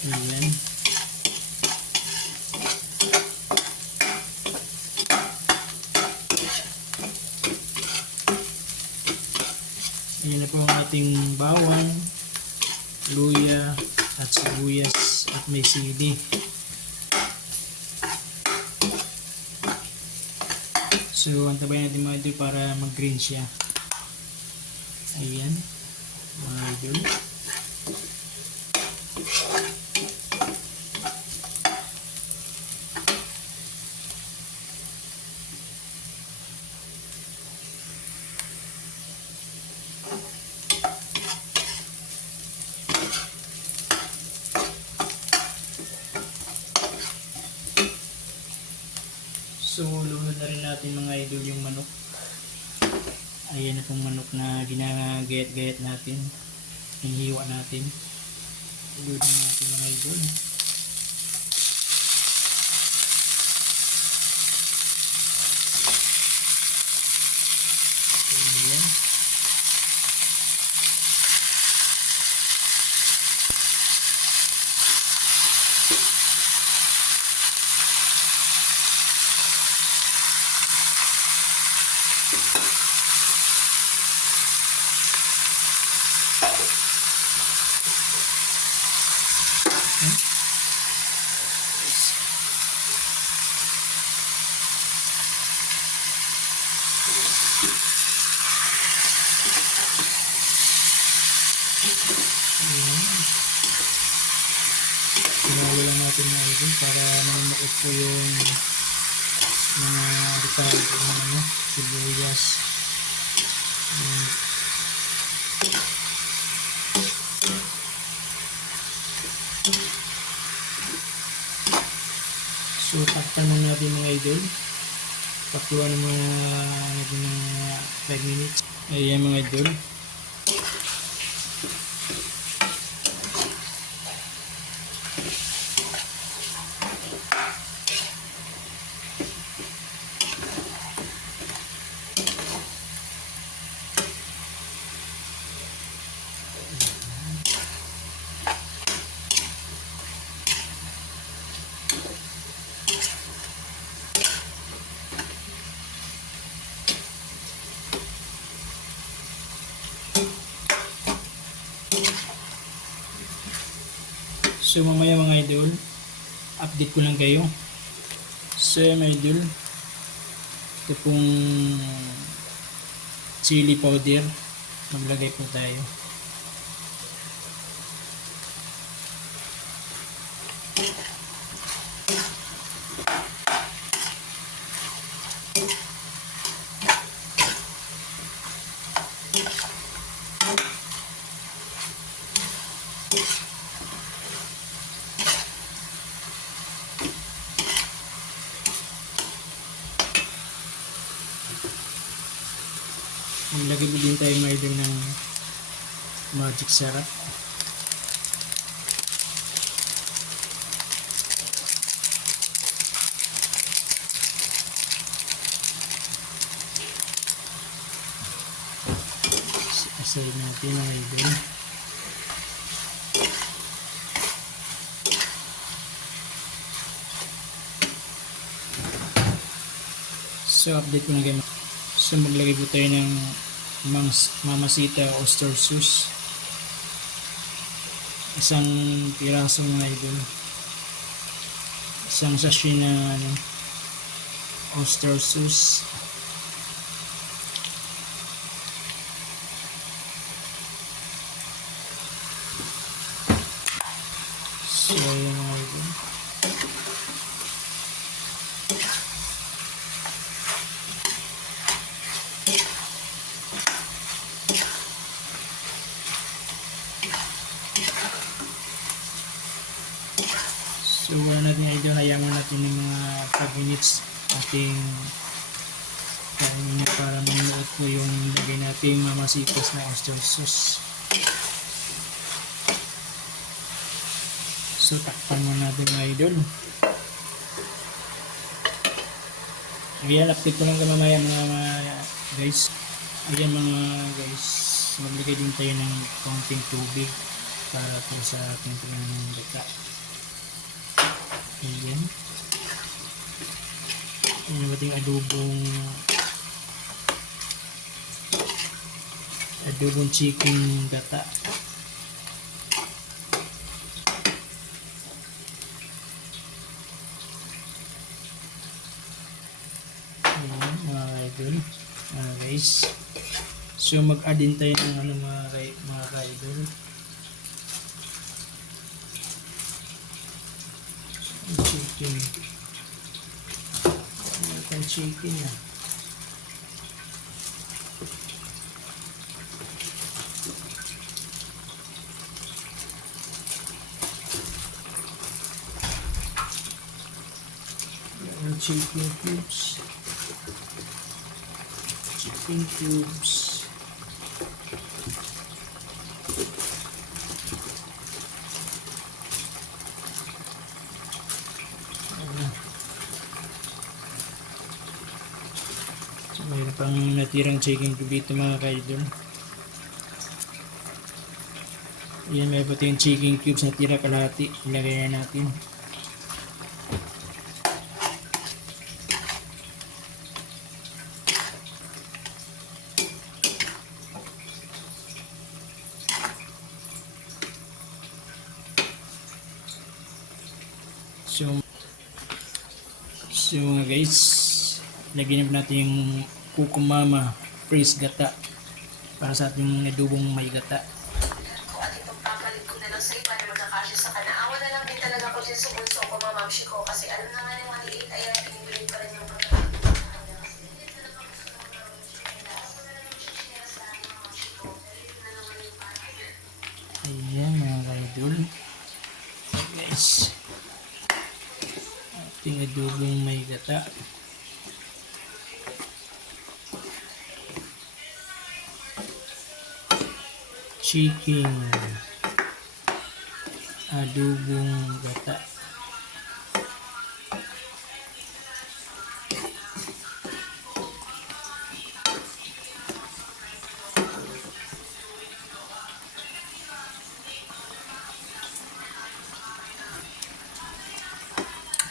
Ayan. Ayan na po ang ating bawang, luya, at sibuyas at may sili. So, antabayan natin mga idol para mag-green siya. Ayan, mga idol. So, lunod na rin natin mga idol yung manok. Ayan na pong manok na ginagayat-gayat natin. Hinihiwa natin. Lunod na natin mga idol. Ayan. Pinalo lang natin mga idol para mamukit po yung mga detalye ng ano, sibuyas. So, takpan mo natin mga idol. Pakuluan ng mga 5 minutes. Ayan mga idol. So mamaya mga idol, update ko lang kayo. So mga idol, ito pong chili powder, maglagay po tayo. Maglagay mo din tayo mga idol ng magic syrup. Asayin natin mga idol. So update ko na kayo. So maglagay po tayo ng Mamacita oyster sauce. Isang piraso mga idol. Isang sachet na oyster sauce. So yun mga idol. So wala natin idol, hayaman natin ng mga 5 minutes ating kainin para manuot po yung lagay natin mamasitas na oyster sauce. So takpan mo natin mga idol. Ayan, update ko lang mamaya mga guys. Ayan mga guys, maglagay din tayo ng konting tubig para po sa ating pinanggata. Ayan. Ayan ang ating adobong chicken gata. Ayan mga idol, guys. So mag-add din tayo ng mga idol. Chicken. Ayan chicken na. Chicken cubes. Chicken cubes. So, mayroon pang natirang chicken cube dito mga kaidol. Ayan, may pati yung chicken cubes na tira kalahati. Ilagay na natin. So mga guys, lagyan natin yung kukumama freeze gata para sa ating adobong may gata. At itong papalit ko na lang sa iba na magkakasya sa kanaawa na lang din talaga ko din sa bunso ko, mamamshi ko, kasi alam na nga yung maliit ay pinipilit pa rin yung Ayan mga idol. Guys, ating adobong may gata. Chicken adobong gata.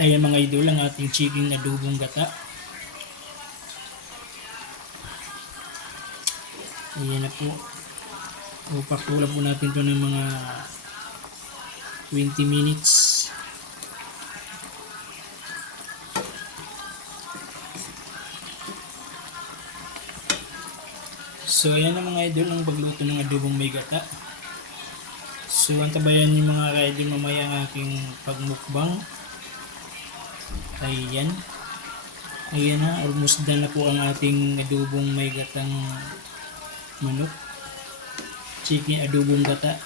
Ayan mga idol ang ating chicken adobong gata. Ayan na po. Pakulang po natin ito ng mga 20 minutes. So ayan na mga idol ang pagluto ng adobong may gata. So antabayan niyo mga idol mamaya ang aking pagmukbang. Ayan. Ayan na, almost done na po ang ating adobong may gatang manok. Chicken adobong gata.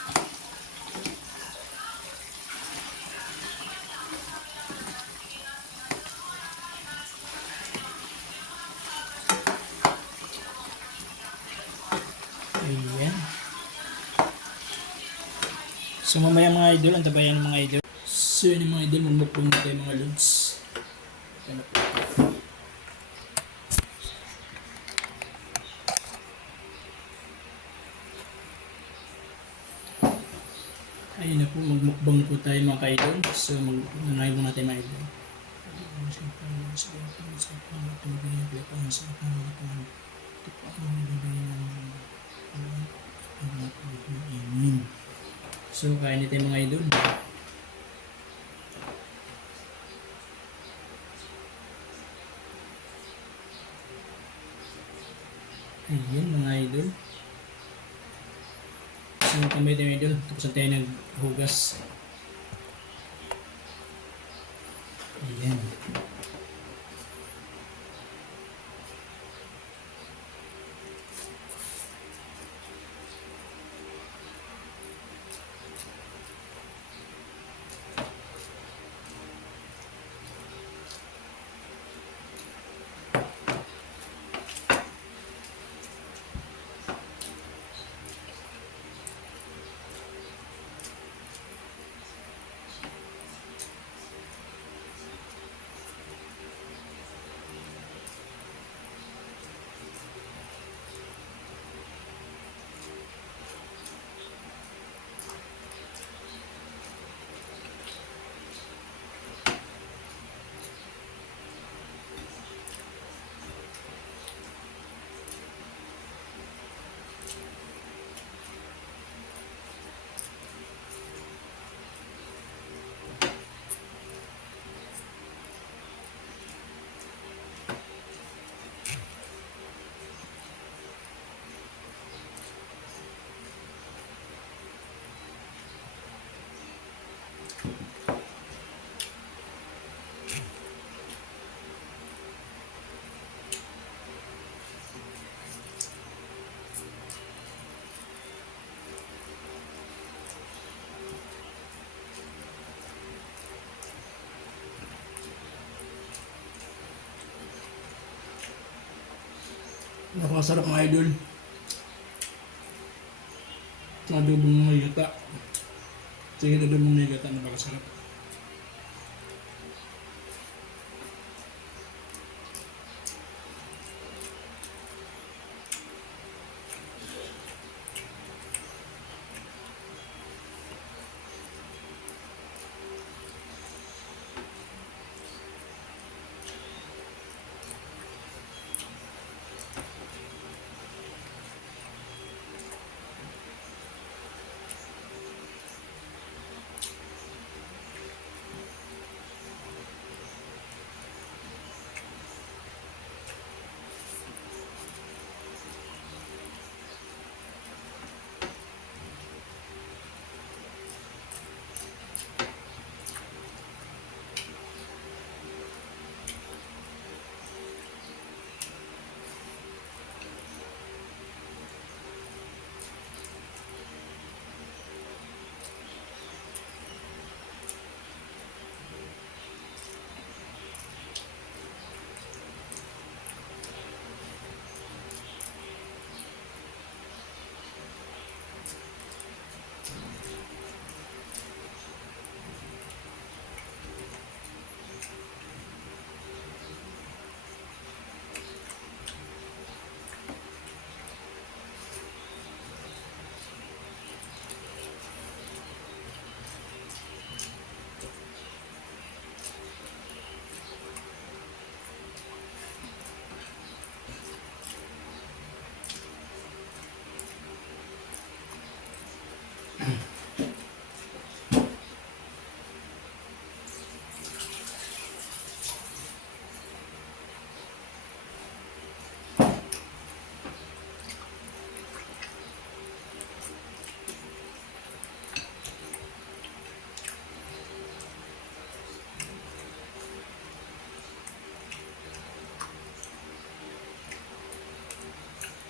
Ayan. So mamaya mga idol, antabayan mga idol. So yun mga idol, mamukbang na tayo mga lods. Ayan na po. Ayun na po, magmukbang po tayo mga kaidol. So mag-nanay mo natin mga idol. So kain natin mga idol. Ayan mga idol. So kamay tayo mga idol. Tapos tayo naghugas. Ayan. Napakasarap mga idol. Adobong may gata. Sige, adobong may gata. Napakasarap.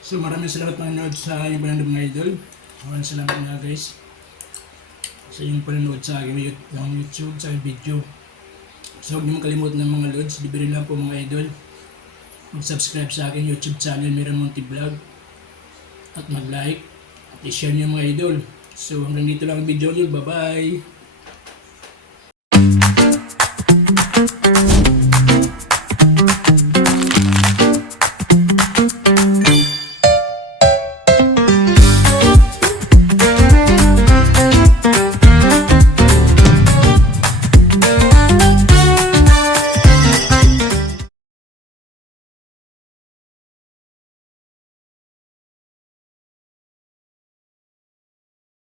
So maraming salamat panonood sa inyong panonood mga idol. Maraming salamat nga guys sa inyong panonood sa aking YouTube, sa aking video. So huwag niyo makalimutan ng mga lods, libre lang po mga idol. Mag-subscribe sa aking YouTube channel, Miran Monte Vlog. At mag-like at i-share niyo mga idol. So hanggang dito lang ang video niyo. Bye bye!